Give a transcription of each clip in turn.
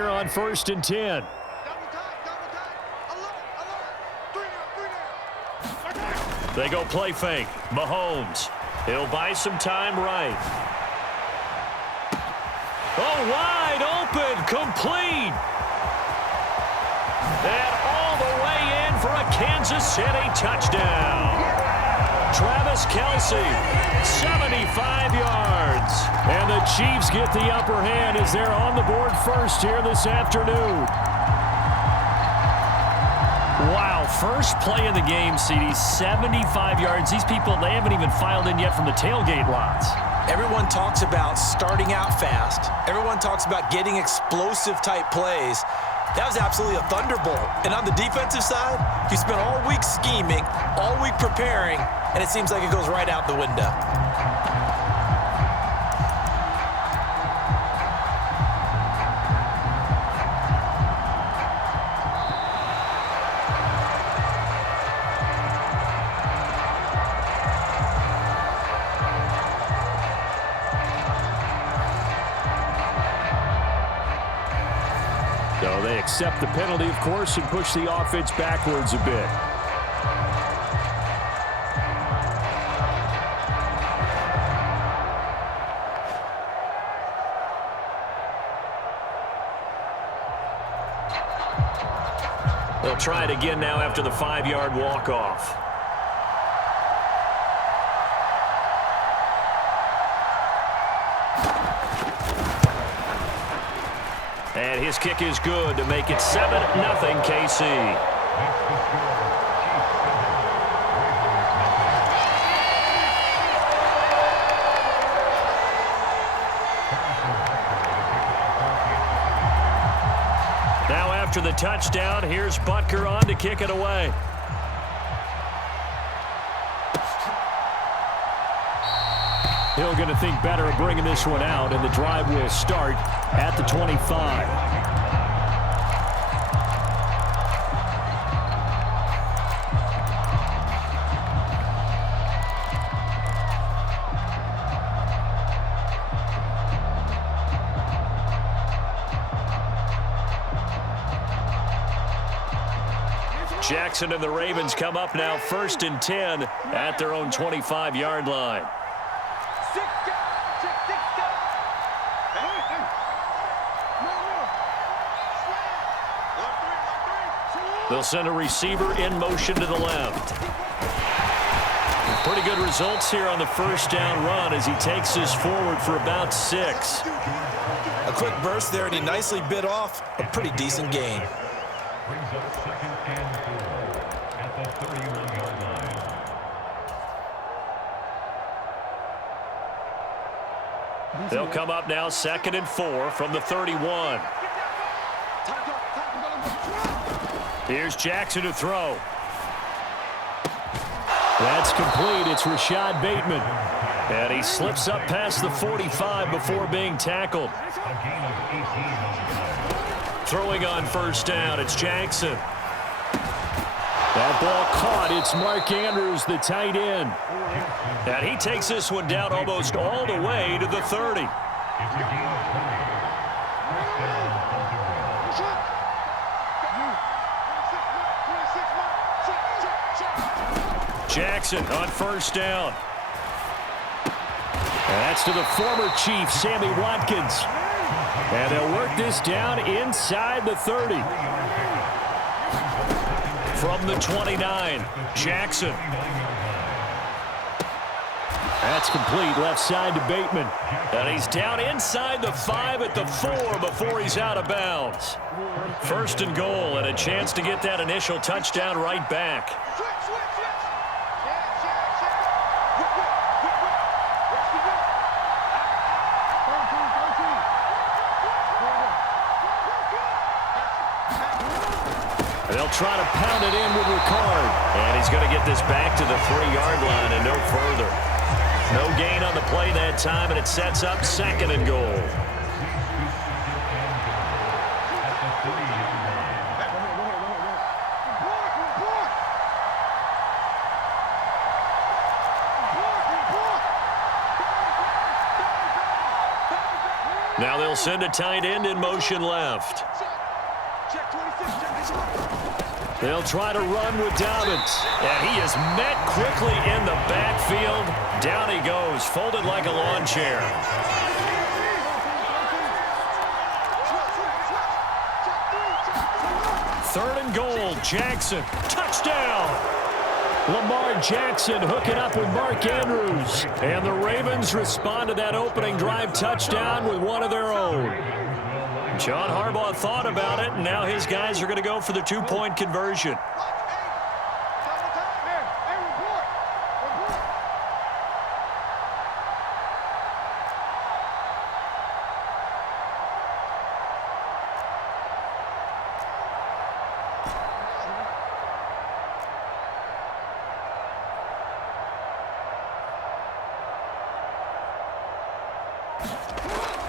here on 1st and 10. They go play fake. Mahomes. He'll buy some time right. Oh, wide open. Complete. And all the way in for a Kansas City touchdown. Travis Kelce, 75 yards. And the Chiefs get the upper hand as they're on the board first here this afternoon. Wow, first play of the game, CD, 75 yards. These people, they haven't even filed in yet from the tailgate lots. Everyone talks about starting out fast. Everyone talks about getting explosive-type plays. That was absolutely a thunderbolt. And on the defensive side, you spent all week scheming, all week preparing, and it seems like it goes right out the window. So they accept the penalty, of course, and push the offense backwards a bit. They'll try it again now after the 5-yard walk-off. And his kick is good to make it 7-0 KC. Now after the touchdown, here's Butker on to kick it away. Hill going to think better of bringing this one out, and the drive will start at the 25. Jackson and the Ravens come up now 1st and 10 at their own 25-yard line. They'll send a receiver in motion to the left. Pretty good results here on the first down run as he takes this forward for about 6. A quick burst there, and he nicely bit off a pretty decent gain. They'll come up now 2nd and 4 from the 31. Here's Jackson to throw. That's complete. It's Rashad Bateman. And he slips up past the 45 before being tackled. Throwing on first down, it's Jackson. That ball caught. It's Mark Andrews, the tight end. And he takes this one down almost all the way to the 30. Jackson on first down. And that's to the former Chief, Sammy Watkins. And they'll work this down inside the 30. From the 29, Jackson. That's complete, left side to Bateman. And he's down inside the 5 at the 4 before he's out of bounds. 1st and goal, and a chance to get that initial touchdown right back. They'll try to pound it in with Ricard. And he's going to get this back to the 3-yard line and no further. No gain on the play that time, and it sets up 2nd and goal. Now they'll send a tight end in motion left. They'll try to run with Dobbins. And he is met quickly in the backfield. Down he goes, folded like a lawn chair. Third and goal, Jackson. Touchdown! Lamar Jackson hooking up with Mark Andrews. And the Ravens respond to that opening drive touchdown with one of their own. John Harbaugh thought about it, and now his guys are going to go for the two-point conversion.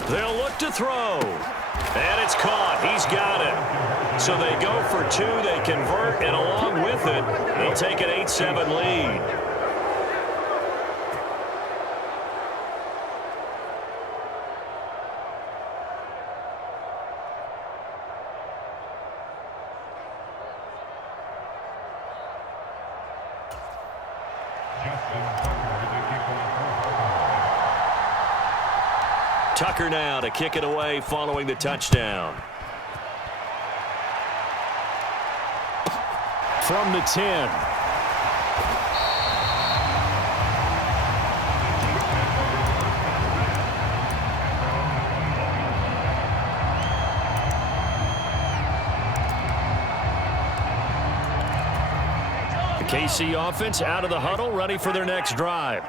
They'll look to throw. And it's caught. He's got it. So they go for two. They convert, and along with it, they'll take an 8-7 lead. Tucker now to kick it away following the touchdown. From the 10. The KC offense out of the huddle, ready for their next drive.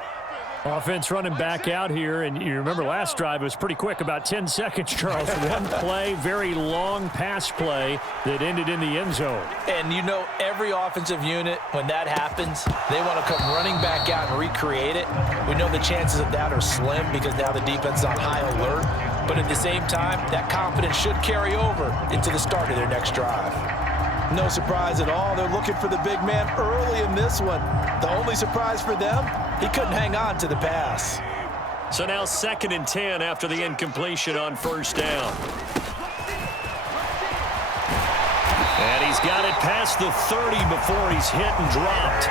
Offense running back out here, and you remember last drive was pretty quick, about 10 seconds, Charles. One play, very long pass play that ended in the end zone. And you know every offensive unit, when that happens, they want to come running back out and recreate it. We know the chances of that are slim because now the defense is on high alert. But at the same time, that confidence should carry over into the start of their next drive. No surprise at all. They're looking for the big man early in this one. The only surprise for them, he couldn't hang on to the pass. So now 2nd and 10 after the incompletion on first down. And he's got it past the 30 before he's hit and dropped.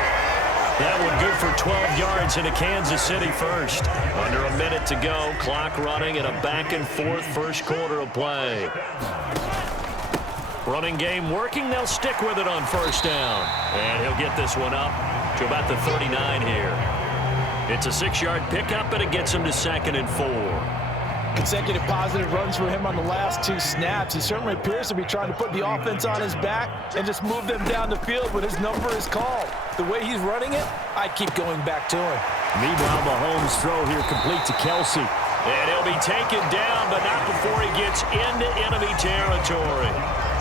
That one good for 12 yards into Kansas City first. Under a minute to go, clock running in a back-and-forth first quarter of play. Running game working. They'll stick with it on first down. And he'll get this one up to about the 39 here. It's a 6-yard pickup, and it gets him to 2nd and 4. Consecutive positive runs for him on the last 2 snaps. He certainly appears to be trying to put the offense on his back and just move them down the field when his number is called. The way he's running it, I keep going back to him. Meanwhile, Mahomes' throw here complete to Kelsey. And he'll be taken down, but not before he gets into enemy territory.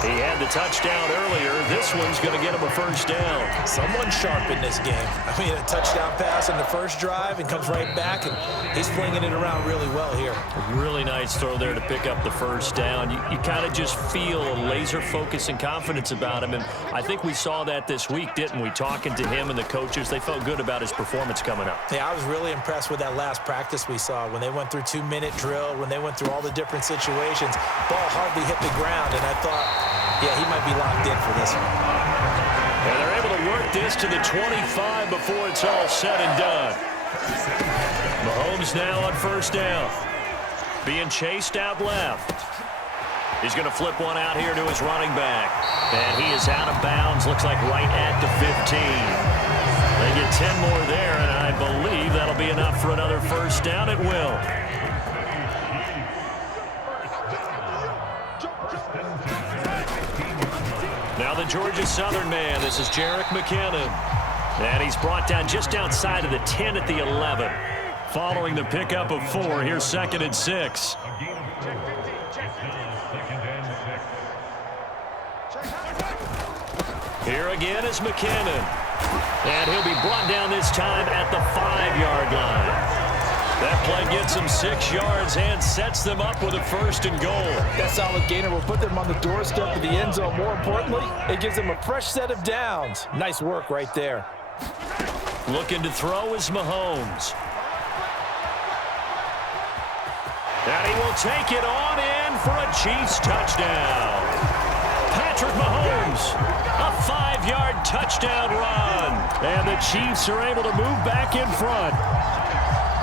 He had the touchdown earlier. This one's going to get him a first down. Someone sharp in this game. I mean, a touchdown pass on the first drive and comes right back, and he's flinging it around really well here. A really nice throw there to pick up the first down. You kind of just feel a laser focus and confidence about him, and I think we saw that this week, didn't we? Talking to him and the coaches, they felt good about his performance coming up. Yeah, I was really impressed with that last practice we saw when they went through 2-minute drill, when they went through all the different situations. Ball hardly hit the ground, and I thought, yeah, he might be locked in for this one. And they're able to work this to the 25 before it's all said and done. Mahomes now on first down. Being chased out left. He's going to flip one out here to his running back. And he is out of bounds, looks like right at the 15. They get 10 more there, and I believe that'll be enough for another first down. It will. Now the Georgia Southern man. This is Jerick McKinnon. And he's brought down just outside of the 10 at the 11. Following the pickup of 4, here's 2nd and 6. Here again is McKinnon. And he'll be brought down this time at the 5-yard line. That play gets them 6 yards and sets them up with a 1st and goal. That solid gainer will put them on the doorstep of the end zone. More importantly, it gives them a fresh set of downs. Nice work right there. Looking to throw is Mahomes. And he will take it on in for a Chiefs touchdown. Patrick Mahomes, a 5-yard touchdown run. And the Chiefs are able to move back in front.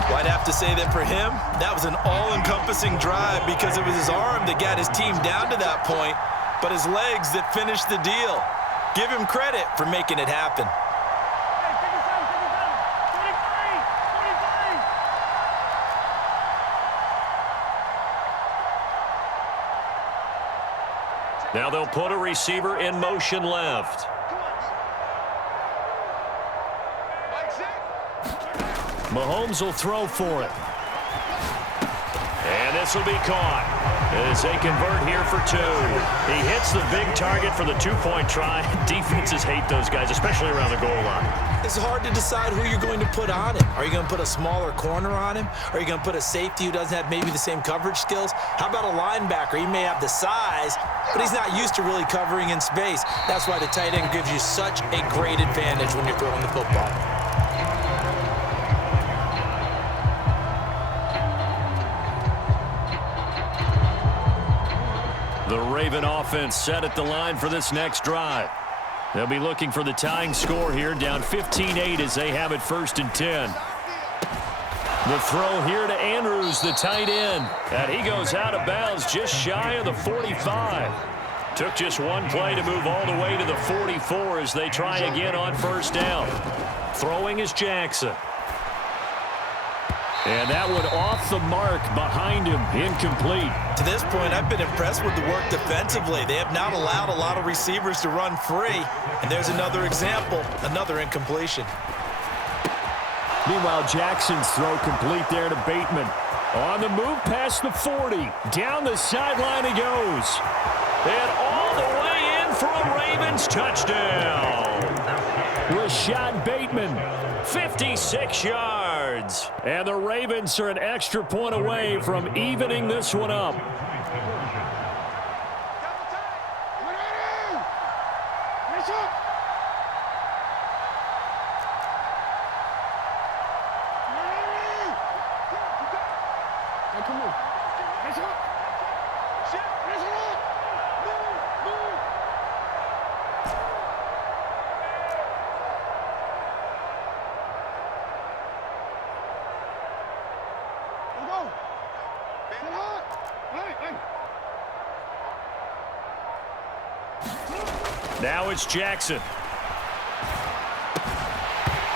Well, I'd have to say that for him, that was an all-encompassing drive because it was his arm that got his team down to that point, but his legs that finished the deal. Give him credit for making it happen. Now they'll put a receiver in motion left. Mahomes will throw for it. And this will be caught as they convert here for 2. He hits the big target for the 2-point try. Defenses hate those guys, especially around the goal line. It's hard to decide who you're going to put on him. Are you going to put a smaller corner on him? Are you going to put a safety who doesn't have maybe the same coverage skills? How about a linebacker? He may have the size, but he's not used to really covering in space. That's why the tight end gives you such a great advantage when you're throwing the football. The Raven offense set at the line for this next drive. They'll be looking for the tying score here, down 15-8 as they have it 1st and 10. The throw here to Andrews, the tight end. And he goes out of bounds just shy of the 45. Took just one play to move all the way to the 44 as they try again on 1st down. Throwing is Jackson. And that one off the mark behind him, incomplete. To this point, I've been impressed with the work defensively. They have not allowed a lot of receivers to run free. And there's another example, another incompletion. Meanwhile, Jackson's throw complete there to Bateman. On the move past the 40. Down the sideline he goes. And all the way in for a Ravens touchdown. Rashad Bateman, 56 yards. And the Ravens are an extra point away from evening this one up. Now it's Jackson.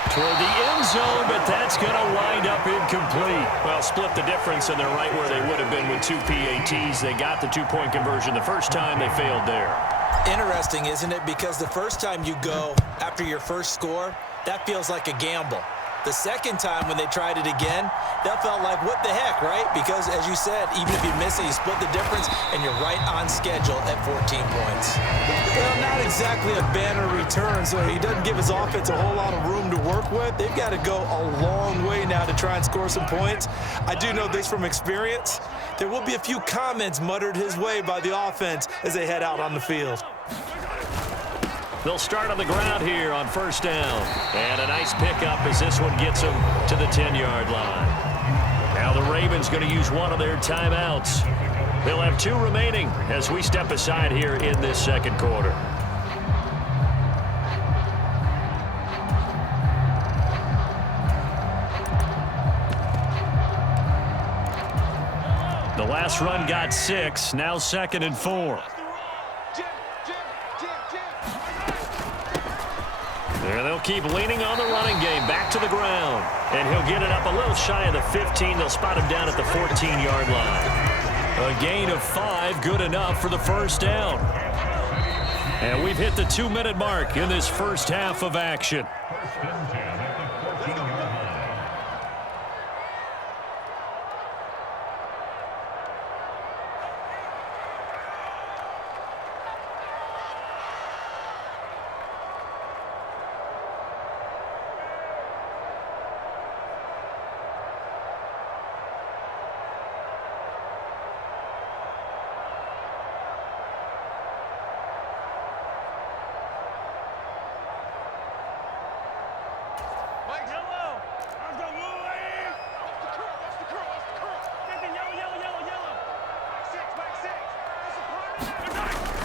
Toward the end zone, but that's going to wind up incomplete. Well, split the difference, and they're right where they would have been with 2 PATs. They got the 2-point conversion the first time. They failed there. Interesting, isn't it? Because the first time you go after your first score, that feels like a gamble. The second time when they tried it again, that felt like, what the heck, right? Because, as you said, even if you miss it, you split the difference, and you're right on schedule at 14 points. Well, not exactly a banner return, so he doesn't give his offense a whole lot of room to work with. They've got to go a long way now to try and score some points. I do know this from experience. There will be a few comments muttered his way by the offense as they head out on the field. They'll start on the ground here on 1st down. And a nice pickup as this one gets them to the 10-yard line. Now the Ravens going to use one of their timeouts. They'll have 2 remaining as we step aside here in this second quarter. The last run got 6, now 2nd and 4. And they'll keep leaning on the running game, back to the ground. And he'll get it up a little shy of the 15. They'll spot him down at the 14-yard line. A gain of 5, good enough for the 1st down. And we've hit the 2-minute mark in this first half of action.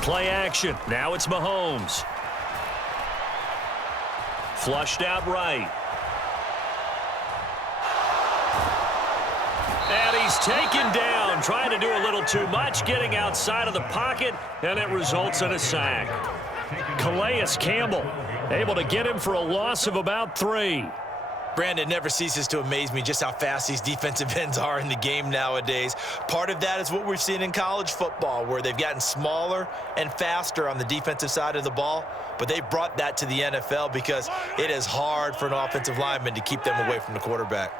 Play action. Now it's Mahomes. Flushed out right. And he's taken down, trying to do a little too much, getting outside of the pocket, and it results in a sack. Calais Campbell able to get him for a loss of about 3. Brandon, never ceases to amaze me just how fast these defensive ends are in the game nowadays. Part of that is what we've seen in college football, where they've gotten smaller and faster on the defensive side of the ball, but they brought that to the NFL because it is hard for an offensive lineman to keep them away from the quarterback.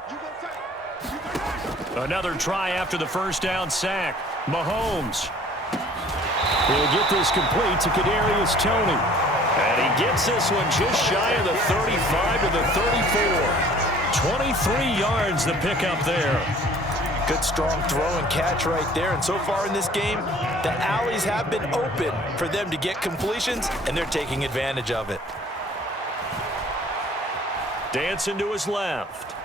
Another try after the first down sack. Mahomes. He'll get this complete to Kadarius Toney. And he gets this one just shy of the 35 to the 34. 23 yards the pickup there. Good strong throw and catch right there. And so far in this game, the alleys have been open for them to get completions, and they're taking advantage of it. Dancing to his left.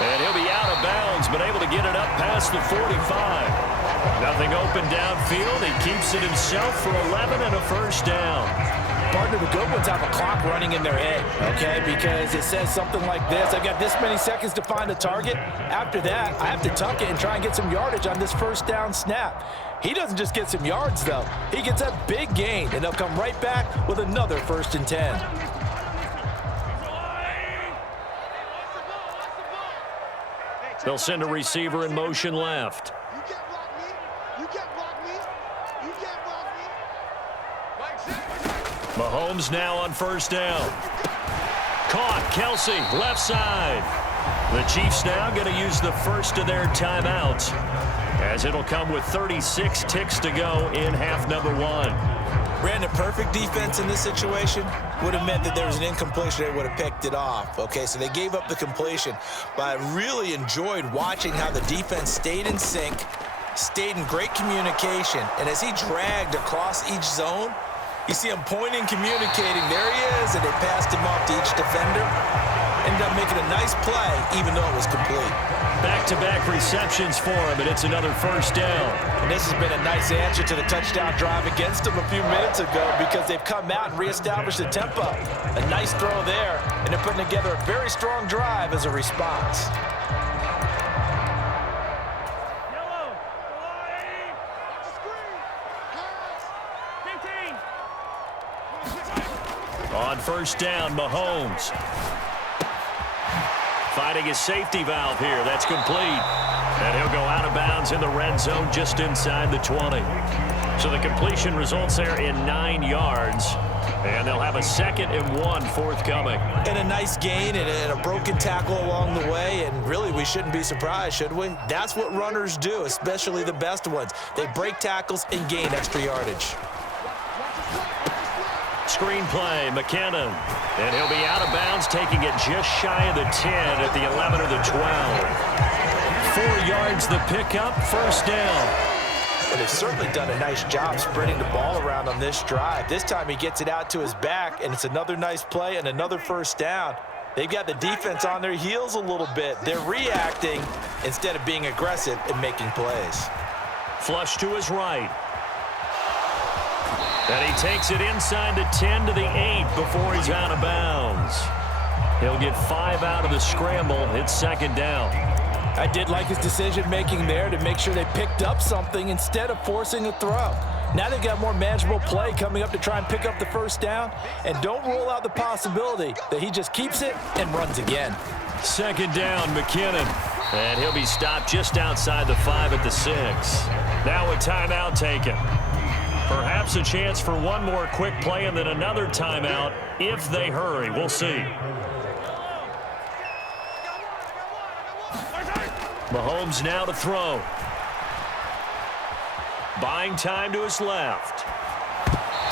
And he'll be out of bounds, but able to get it up past the 45. Nothing open downfield. He keeps it himself for 11 and a first down. Partner, the good ones have a clock running in their head, okay? Because it says something like this: I've got this many seconds to find a target. After that, I have to tuck it and try and get some yardage on this first down snap. He doesn't just get some yards, though. He gets a big gain, and they'll come right back with another 1st and 10. They'll send a receiver in motion left. Mahomes now on first down. Caught. Kelsey, left side. The Chiefs now going to use the first of their timeouts, as it'll come with 36 ticks to go in half number 1. Brandon, perfect defense in this situation would have meant that there was an incompletion. They would have picked it off. Okay, so they gave up the completion. But I really enjoyed watching how the defense stayed in sync, stayed in great communication. And as he dragged across each zone, you see him pointing, communicating. There he is, and they passed him off to each defender. Ended up making a nice play, even though it was complete. Back-to-back receptions for him, and it's another first down. And this has been a nice answer to the touchdown drive against them a few minutes ago, because they've come out and reestablished the tempo. A nice throw there, and they're putting together a very strong drive as a response. On first down, Mahomes. Finding his safety valve here. That's complete. And he'll go out of bounds in the red zone just inside the 20. So the completion results there in 9 yards. And they'll have a 2nd and 1 forthcoming. And a nice gain and a broken tackle along the way. And really, we shouldn't be surprised, should we? That's what runners do, especially the best ones. They break tackles and gain extra yardage. Screen play, McKinnon. And he'll be out of bounds, taking it just shy of the 10 at the 11 or the 12. 4 yards the pickup, first down. Well, they've certainly done a nice job spreading the ball around on this drive. This time he gets it out to his back, and it's another nice play and another first down. They've got the defense on their heels a little bit. They're reacting instead of being aggressive and making plays. Flush to his right. And he takes it inside the 10 to the 8 before he's out of bounds. He'll get 5 out of the scramble. It's 2nd down. I did like his decision-making there to make sure they picked up something instead of forcing a throw. Now they've got more manageable play coming up to try and pick up the first down. And don't rule out the possibility that he just keeps it and runs again. 2nd down, McKinnon. And he'll be stopped just outside the 5 at the 6. Now a timeout taken. Perhaps a chance for one more quick play and then another timeout if they hurry. We'll see. Mahomes now to throw. Buying time to his left.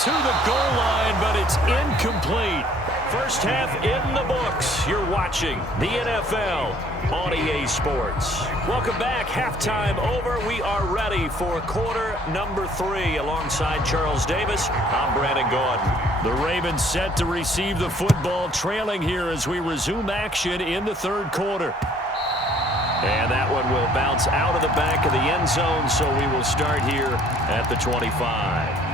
To the goal line, but it's incomplete. First half in the books. You're watching the NFL on EA Sports. Welcome back. Halftime over. We are ready for quarter number 3 alongside Charles Davis. I'm Brandon Gordon. The Ravens set to receive the football, trailing here as we resume action in the 3rd quarter. And that one will bounce out of the back of the end zone, so we will start here at the 25.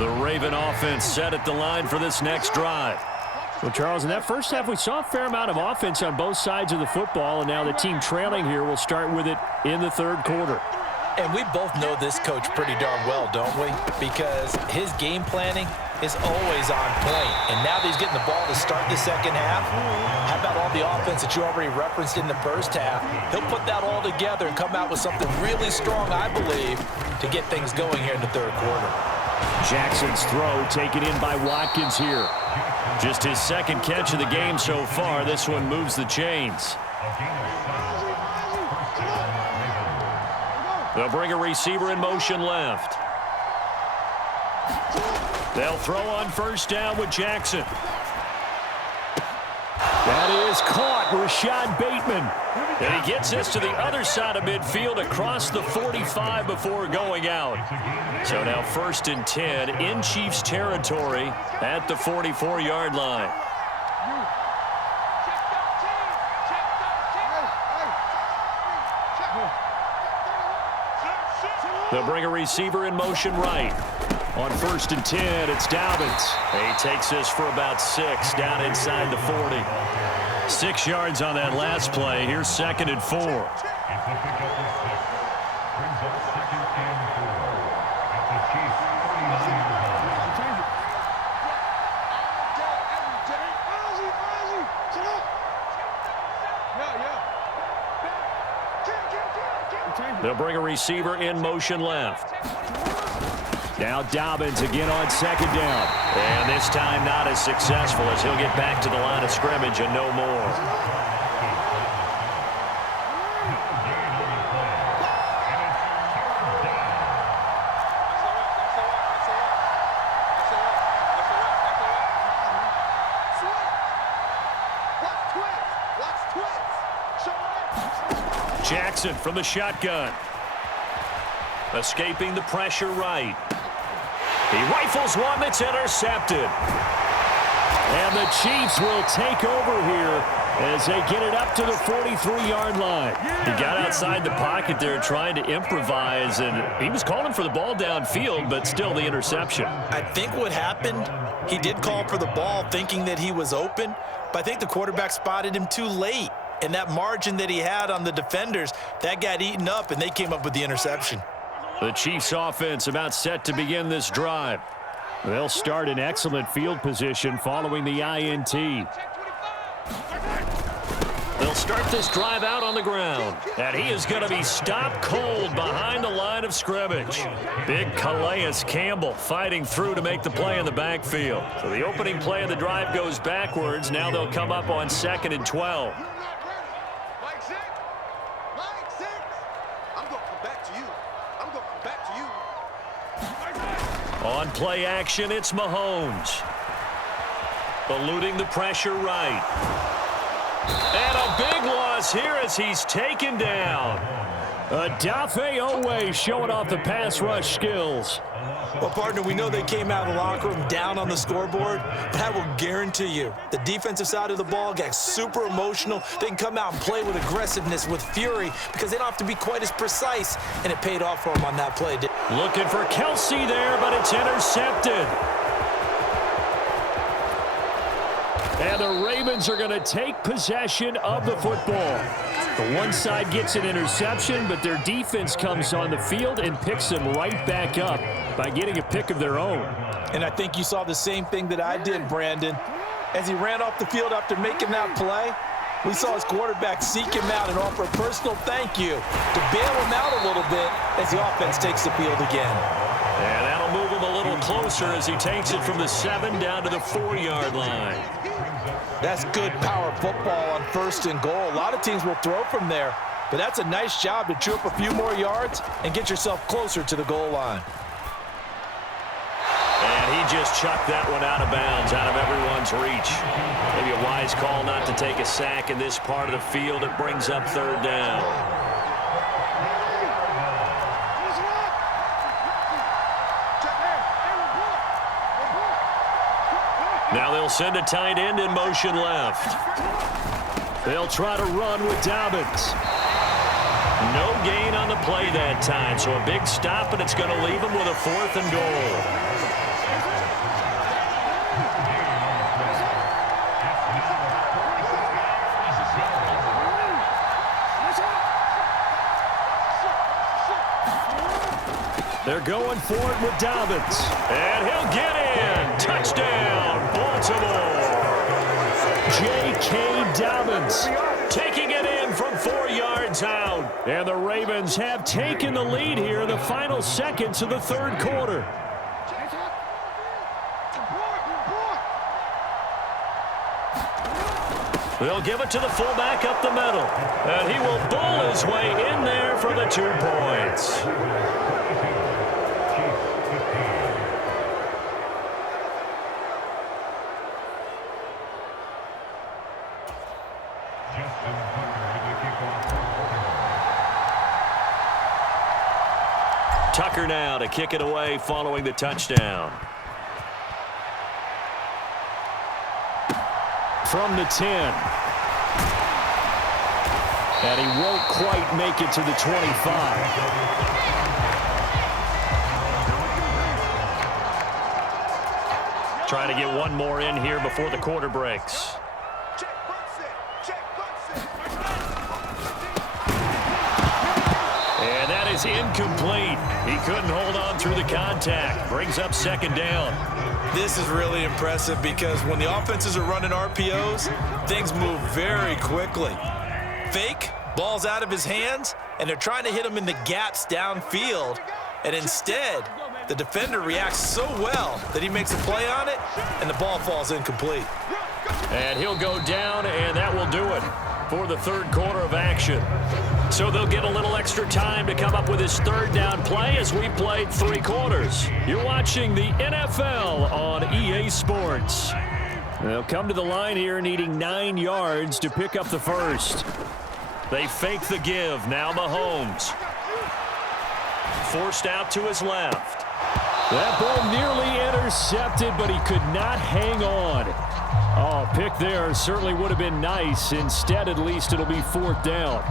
The Raven offense set at the line for this next drive. Well, Charles, in that first half, we saw a fair amount of offense on both sides of the football, and now the team trailing here will start with it in the third quarter. And we both know this coach pretty darn well, don't we? Because his game planning is always on point. And now that he's getting the ball to start the second half, how about all the offense that you already referenced in the first half? He'll put that all together and come out with something really strong, I believe, to get things going here in the third quarter. Jackson's throw taken in by Watkins here. Just his second catch of the game so far. This one moves the chains. They'll bring a receiver in motion left. They'll throw on first down with Jackson. That is caught. Rashad Bateman. And he gets this to the other side of midfield across the 45 before going out. So now 1st and 10 in Chiefs territory at the 44-yard line. They'll bring a receiver in motion right. On 1st and 10, it's Dobbins. He takes this for about 6 down inside the 40. 6 yards on that last play. Here's 2nd and 4. They'll bring a receiver in motion left. Now Dobbins again on 2nd down. And this time not as successful as he'll get back to the line of scrimmage and no more. Jackson from the shotgun. Escaping the pressure right. He rifles one that's intercepted. And the Chiefs will take over here as they get it up to the 43-yard line. He got outside the pocket there trying to improvise, and he was calling for the ball downfield, but still the interception. I think what happened, he did call for the ball thinking that he was open, but I think the quarterback spotted him too late. And that margin that he had on the defenders, that got eaten up, and they came up with the interception. The Chiefs offense about set to begin this drive. They'll start in excellent field position following the INT. They'll start this drive out on the ground. And he is going to be stopped cold behind the line of scrimmage. Big Calais Campbell fighting through to make the play in the backfield. So the opening play of the drive goes backwards. Now they'll come up on 2nd and 12. On play action, it's Mahomes. Eluding the pressure right. And a big loss here as he's taken down. Odafe Oweh showing off the pass rush skills. Well, partner, we know they came out of the locker room down on the scoreboard, but I will guarantee you the defensive side of the ball got super emotional. They can come out and play with aggressiveness, with fury, because they don't have to be quite as precise, and it paid off for them on that play. Looking for Kelsey there, but it's intercepted. And the Ravens are going to take possession of the football. The one side gets an interception, but their defense comes on the field and picks them right back up by getting a pick of their own. And I think you saw the same thing that I did, Brandon. As he ran off the field after making that play, we saw his quarterback seek him out and offer a personal thank you to bail him out a little bit as the offense takes the field again. And that'll move him a little closer as he takes it from the 7 down to the 4-yard line. That's good power football on 1st and goal. A lot of teams will throw from there, but that's a nice job to chew up a few more yards and get yourself closer to the goal line. And he just chucked that one out of bounds, out of everyone's reach. Maybe a wise call not to take a sack in this part of the field. It brings up 3rd down. send a tight end in motion left. They'll try to run with Dobbins. No gain on the play that time, so a big stop, and it's going to leave them with a 4th and goal. They're going for it with Dobbins. And he'll get in. Touchdown, Baltimore. J.K. Dobbins taking it in from 4 yards out. And the Ravens have taken the lead here in the final seconds of the 3rd quarter. They'll give it to the fullback up the middle. And he will bull his way in there for the 2 points. Tucker now to kick it away following the touchdown. From the 10. And he won't quite make it to the 25. Trying to get one more in here before the quarter breaks. And that is incomplete. He couldn't hold on through the contact. Brings up 2nd down. This is really impressive because when the offenses are running RPOs, things move very quickly. Fake, ball's out of his hands, and they're trying to hit him in the gaps downfield. And instead, the defender reacts so well that he makes a play on it, and the ball falls incomplete. And he'll go down, and that will do it for the 3rd quarter of action. So they'll get a little extra time to come up with his 3rd down play as we played 3 quarters. You're watching the NFL on EA Sports. They'll come to the line here needing 9 yards to pick up the 1st. They fake the give. Now Mahomes. Forced out to his left. That ball nearly intercepted, but he could not hang on. Oh, pick there certainly would have been nice. Instead, at least it'll be 4th down.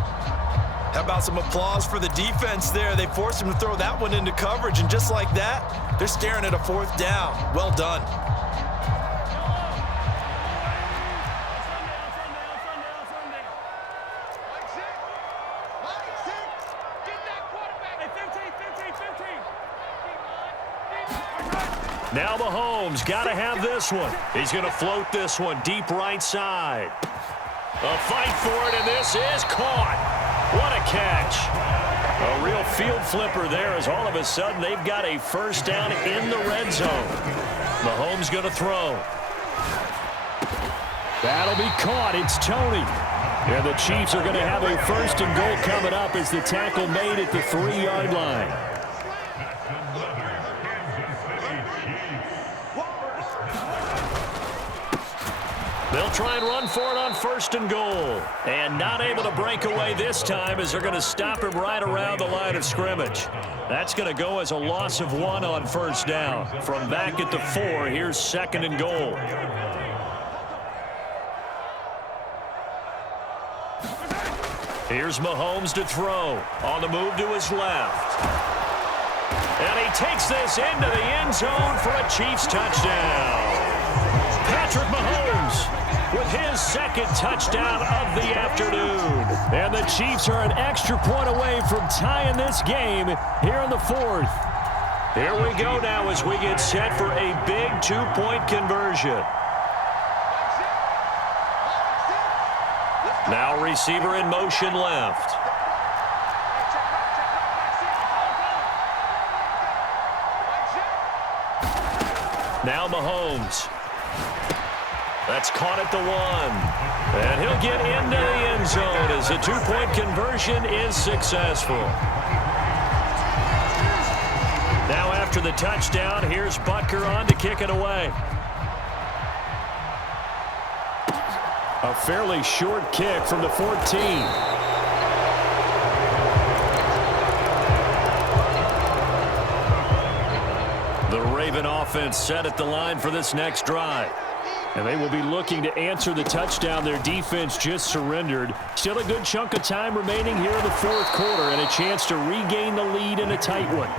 How about some applause for the defense there? They forced him to throw that one into coverage, and just like that, they're staring at a 4th down. Well done. Now Mahomes got to have this one. He's going to float this one deep right side. A fight for it, and this is caught. What a catch. A real field flipper there as all of a sudden they've got a 1st down in the red zone. Mahomes going to throw. That'll be caught. It's Tony. And the Chiefs are going to have a 1st and goal coming up as the tackle made at the 3-yard line. They'll try and run for it on 1st and goal. And not able to break away this time as they're going to stop him right around the line of scrimmage. That's going to go as a loss of 1 on 1st down. From back at the 4, here's 2nd and goal. Here's Mahomes to throw. On the move to his left. And he takes this into the end zone for a Chiefs touchdown. Patrick Mahomes with his 2nd touchdown of the afternoon. And the Chiefs are an extra point away from tying this game here in the 4th. Here we go now as we get set for a big 2-point conversion. Now receiver in motion left. Now Mahomes. That's caught at the 1. And he'll get into the end zone as the 2-point conversion is successful. Now after the touchdown, here's Butker on to kick it away. A fairly short kick from the 14. The Raven offense set at the line for this next drive. And they will be looking to answer the touchdown their defense just surrendered. Still a good chunk of time remaining here in the fourth quarter and a chance to regain the lead in a tight one.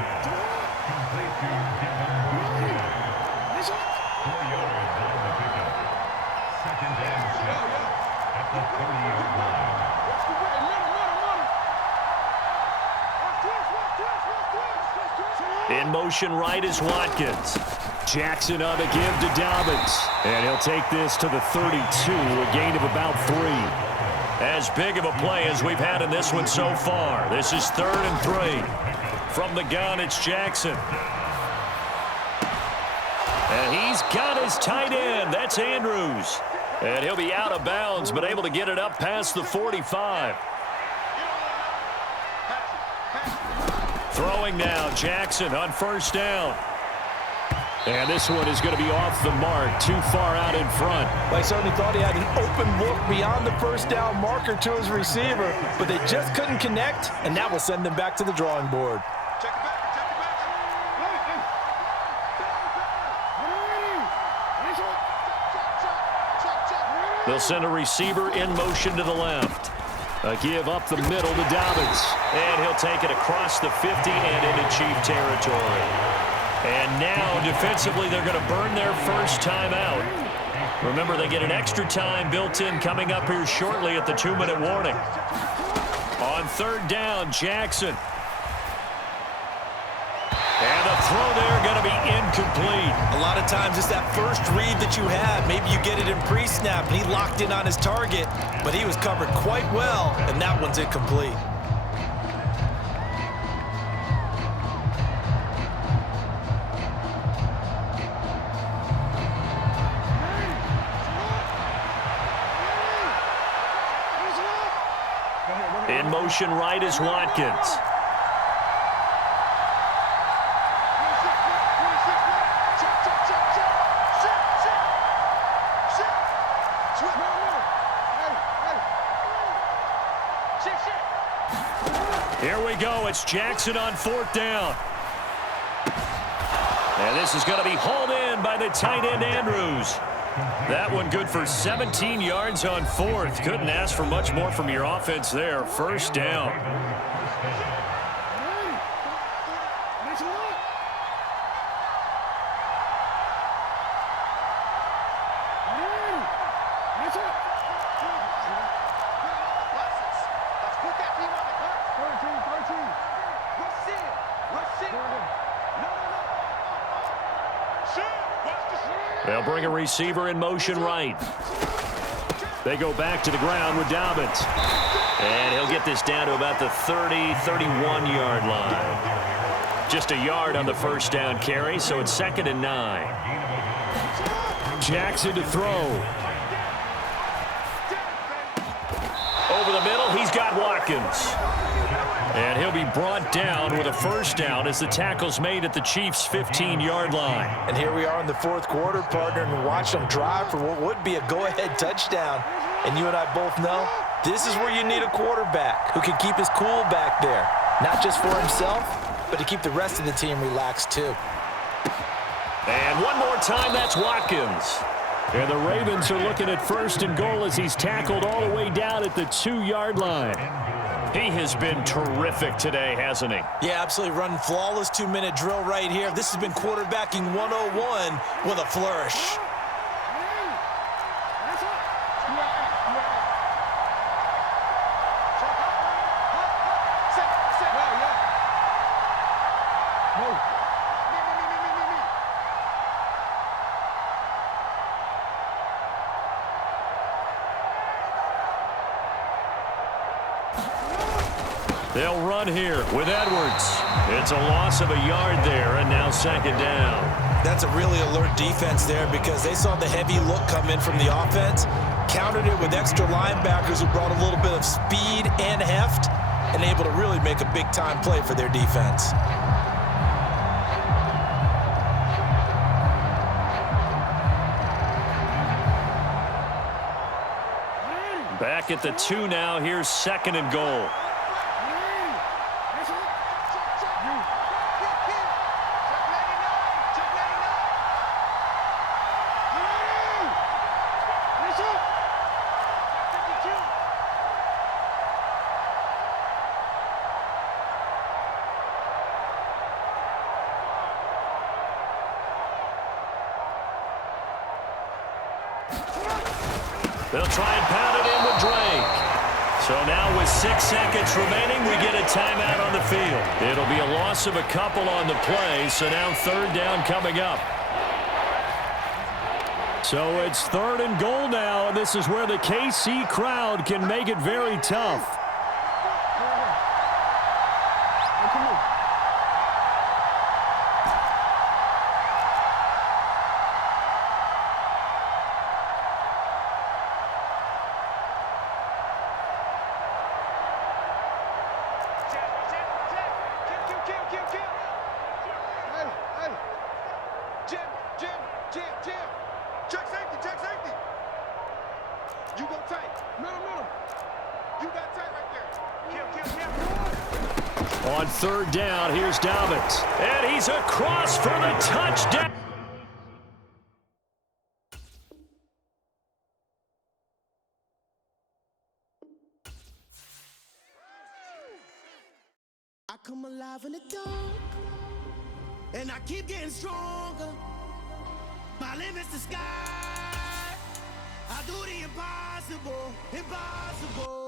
In motion right is Watkins. Jackson on the give to Dobbins. And he'll take this to the 32, a gain of about 3. As big of a play as we've had in this one so far. This is 3rd and 3. From the gun, it's Jackson. And he's got his tight end. That's Andrews. And he'll be out of bounds, but able to get it up past the 45. Throwing now, Jackson on first down. And this one is going to be off the mark, too far out in front. I certainly thought he had an open look beyond the first down marker to his receiver, but they just couldn't connect, and that will send them back to the drawing board. They'll send a receiver in motion to the left. A give up the middle to Dobbins. And he'll take it across the 50 and into Chief territory. And now, defensively, they're going to burn their first time out. Remember, they get an extra time built in coming up here shortly at the 2-minute warning. On 3rd down, Jackson. And the throw there going to be incomplete. A lot of times it's that first read that you have. Maybe you get it in pre-snap, and he locked in on his target, but he was covered quite well, and that one's incomplete. In motion right is Watkins. Here we go. It's Jackson on 4th down. And this is going to be hauled in by the tight end Andrews. That one good for 17 yards on 4th. Couldn't ask for much more from your offense there. First down. They'll bring a receiver in motion right. They go back to the ground with Dobbins. And he'll get this down to about the 30, 31-yard line. Just a yard on the first down carry, so it's 2nd and 9. Jackson to throw. Over the middle, he's got Watkins. And he'll be brought down with a first down as the tackle's made at the Chiefs' 15-yard line. And here we are in the 4th quarter, partner, and watch them drive for what would be a go-ahead touchdown. And you and I both know this is where you need a quarterback who can keep his cool back there. Not just for himself, but to keep the rest of the team relaxed too. And one more time, that's Watkins. And the Ravens are looking at 1st and goal as he's tackled all the way down at the 2-yard line. He has been terrific today, hasn't he? Yeah, absolutely. Running flawless 2-minute drill right here. This has been quarterbacking 101 with a flourish. They'll run here with Edwards. It's a loss of a yard there, and now 2nd down. That's a really alert defense there because they saw the heavy look come in from the offense, countered it with extra linebackers who brought a little bit of speed and heft, and able to really make a big-time play for their defense. Back at the 2 now. Here's 2nd and goal. They'll try and pound it in with Drake. So now with 6 seconds remaining, we get a timeout on the field. It'll be a loss of a couple on the play, so now third down coming up. So it's 3rd and goal now, and this is where the KC crowd can make it very tough. On 3rd down, here's Dobbins. And he's across for the touchdown. I come alive in the dark, and I keep getting stronger. My limit's the sky. I do the impossible, impossible.